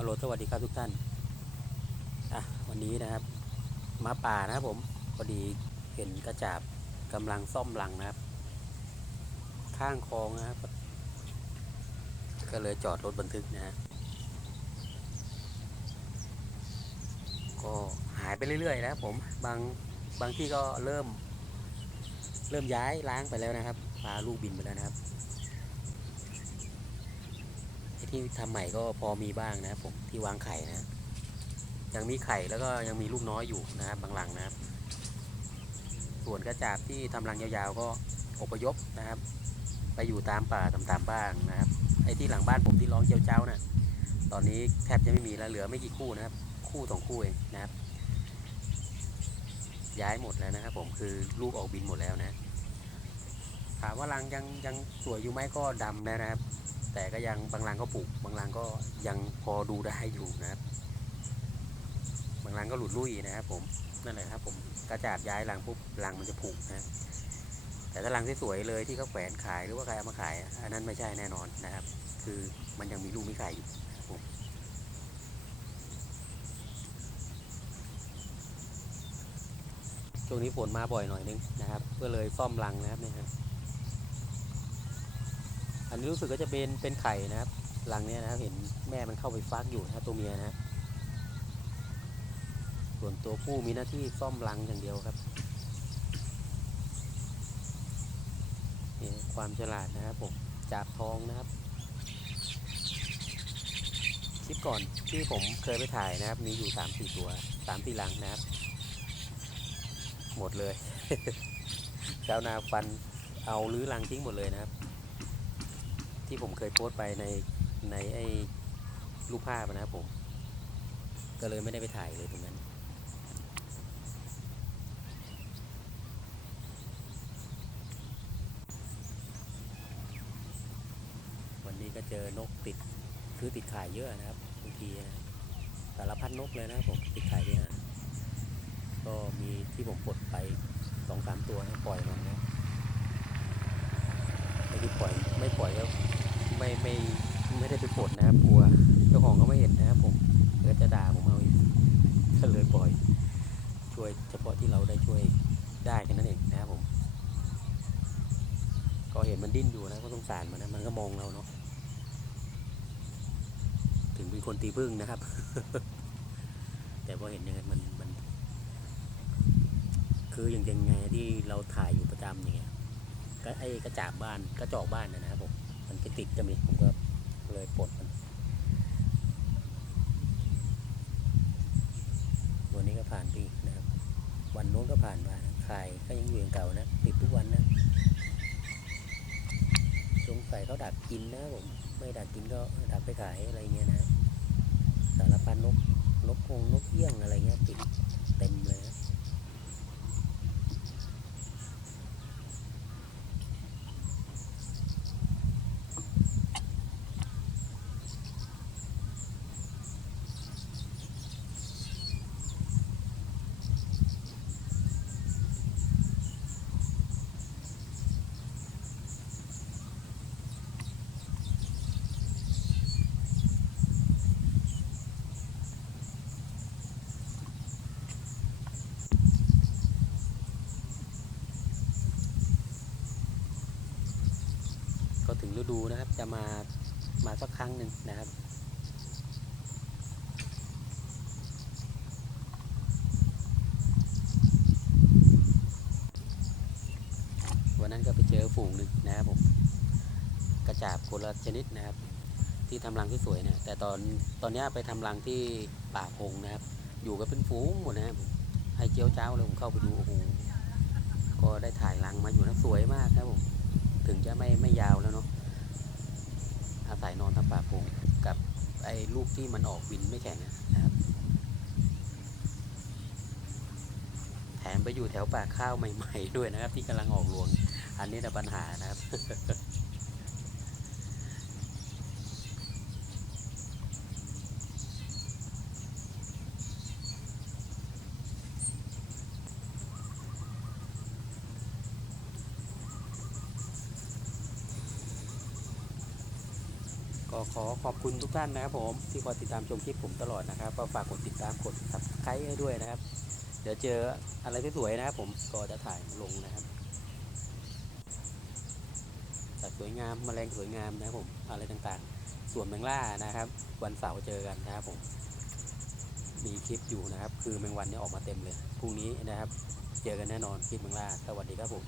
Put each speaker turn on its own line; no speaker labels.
ฮัลโหลสวัสดีครับทุกท่านอะวันนี้นะครับมาป่านะครับผมพอดีเห็นกระจาบกำลังซ่อมรังนะครับ ข้างคลองนะครับ ก็เลยจอดรถบันทึกนะฮะก็หายไปเรื่อยๆนะครับผมบางบางที่ก็เริ่ม เริ่มย้ายล้างไปแล้วนะครับพาลูกบินไปแล้วนะครับ ที่ทำใหม่ก็พอมีบ้างนะครับผมที่วางไข่นะ ยังมีไข่แล้วก็ยังมีลูกน้อยอยู่นะครับบางหลังนะครับ ส่วนกระจาบที่ทำรังยาวๆก็อพยพนะครับ ไปอยู่ตามป่าต่ำๆบ้างนะครับไอ้ที่หลังบ้านผมที่ร้องเจ้าเจ้าน่ะตอนนี้แทบจะไม่มีแล้วเหลือไม่กี่คู่นะครับ คู่สองคู่เองนะครับ ย้ายหมดแล้วนะครับ ผมคือลูกออกบินหมดแล้วนะถามว่ารังยังยังสวยอยู่ไหมก็ดำแล้วนะครับ แต่ก็ยังบางรังก็ปลูก บางรังก็ยังพอดูได้อยู่นะครับ บางรังก็หลุดลุ่ยนะครับผมนั่นแหละครับ ผมกระจาดย้ายรังปุ๊บรังมันจะผุนะแต่ถ้ารังที่สวยเลยที่เขาแขวนขายหรือว่าใครเอามาขายอันนั้นไม่ใช่แน่นอนนะครับ คือมันยังมีลูกมีไข่อยู่ครับผมช่วงนี้ฝนมาบ่อยหน่อยนึงนะครับ ก็เลยซ่อมรังนะครับเนี่ยฮะ อันนี้รู้สึกก็จะเป็นเป็นไข่นะครับรังเนี้ยนะครับเห็นแม่มันเข้าไปฟักอยู่นะตัวเมียนะส่วนตัวผู้มีหน้าที่ซ่อมรังอย่างเดียวครับนี่ความฉลาดนะครับผมจับทองนะครับคลิปก่อนที่ผมเคยไปถ่ายนะครับ มีอยู่สามสี่ตัวสามสี่รังนะครับ หมดเลยชาวนาฟันเอาลื้อรังทิ้งหมดเลยนะครับ ที่ผมเคยโพสต์ไปในในไอ้รูปภาพอะนะครับผม ก็เลยไม่ได้ไปถ่ายเลยตรงนั้น วันนี้ก็เจอนกติดคือติดขายเยอะนะครับบางทีนะสารพัดนกเลยนะครับผมติดขายที่หาก็มีที่ผมปลดไปสองสามตัวนะปล่อยมันนะ ไอ้ที่ปล่อยไม่ปล่อยก็ไม่ไม่ไม่ได้ไปปลดนะครับกลัวเจ้าของก็ไม่เห็นนะครับผมเดี๋ยวจะด่าผมเอาอีกก็เลยปล่อย ช่วยเฉพาะที่เราได้ช่วยได้แค่นั้นเองนะครับผม ก็เห็นมันดิ้นอยู่นะก็สงสารมันนะมันก็มองเราเนาะถึงเป็นคนตีพึ่งนะครับ แต่พอเห็นยังไงมันมัน คืออย่างยังไงที่เราถ่ายอยู่ประจำอย่างเงี้ย อ้กระจาบบ้านกระจอกบ้านนะนะครับผมมันไปติดจะมีผมก็เลยปลดมันวันนี้ก็ผ่านไปนะครับ วันโน้นก็ผ่านมาขายก็ยังอยู่อย่างเก่านะ ติดทุกวันนะสงสัยเขาดักกินนะผมไม่ดักกินก็ดักไปขายอะไรเงี้ยนะสารพันนกนกคงนกเอี้ยงอะไรเงี้ยติดเต็มเลยนะ ก็ ถึงฤดูนะครับ จะมามาสักครั้งหนึ่งนะครับวันนั้นก็ไปเจอฝูงหนึ่งนะครับผมกระจาบคนละชนิดนะครับ ที่ทำรังที่สวยเนี่ยแต่ตอนตอนนี้ไปทำรังที่ป่าพงนะครับ อยู่กันเป็นฝูงหมดนะครับผมให้เจียวเจ้าเลยผมเข้าไปดูโอ้โหก็ได้ถ่ายรังมาอยู่นะสวยมากครับผมถึงจะไม่ไม่ยาวแล้วเนาะ สาศัยนอนทำป่าพงกับไอ้ลูกที่มันออกบินไม่แข็งนะครับ แถมไปอยู่แถวป่าข้าวใหม่ ๆ ด้วยนะครับ ที่กำลังออกรวง อันนี้แต่ปัญหานะครับ ก็ขอขอบคุณทุกท่านนะครับผมที่คอยติดตามชมคลิปผมตลอดนะครับก็ฝากกดติดตามกด subscribe ให้ด้วยนะครับ เดี๋ยวเจออะไรสวยๆนะครับผมก็จะถ่ายลงนะครับสัตว์สวยงามแมลงสวยงามนะครับผมอะไรต่างๆ ส่วนแมงล่านะครับ วันเสาร์เจอกันนะครับผมมีคลิปอยู่นะครับ คือแมงวันเนี่ยออกมาเต็มเลยพรุ่งนี้นะครับ เจอกันแน่นอนคลิปแมงล่าสวัสดีครับผม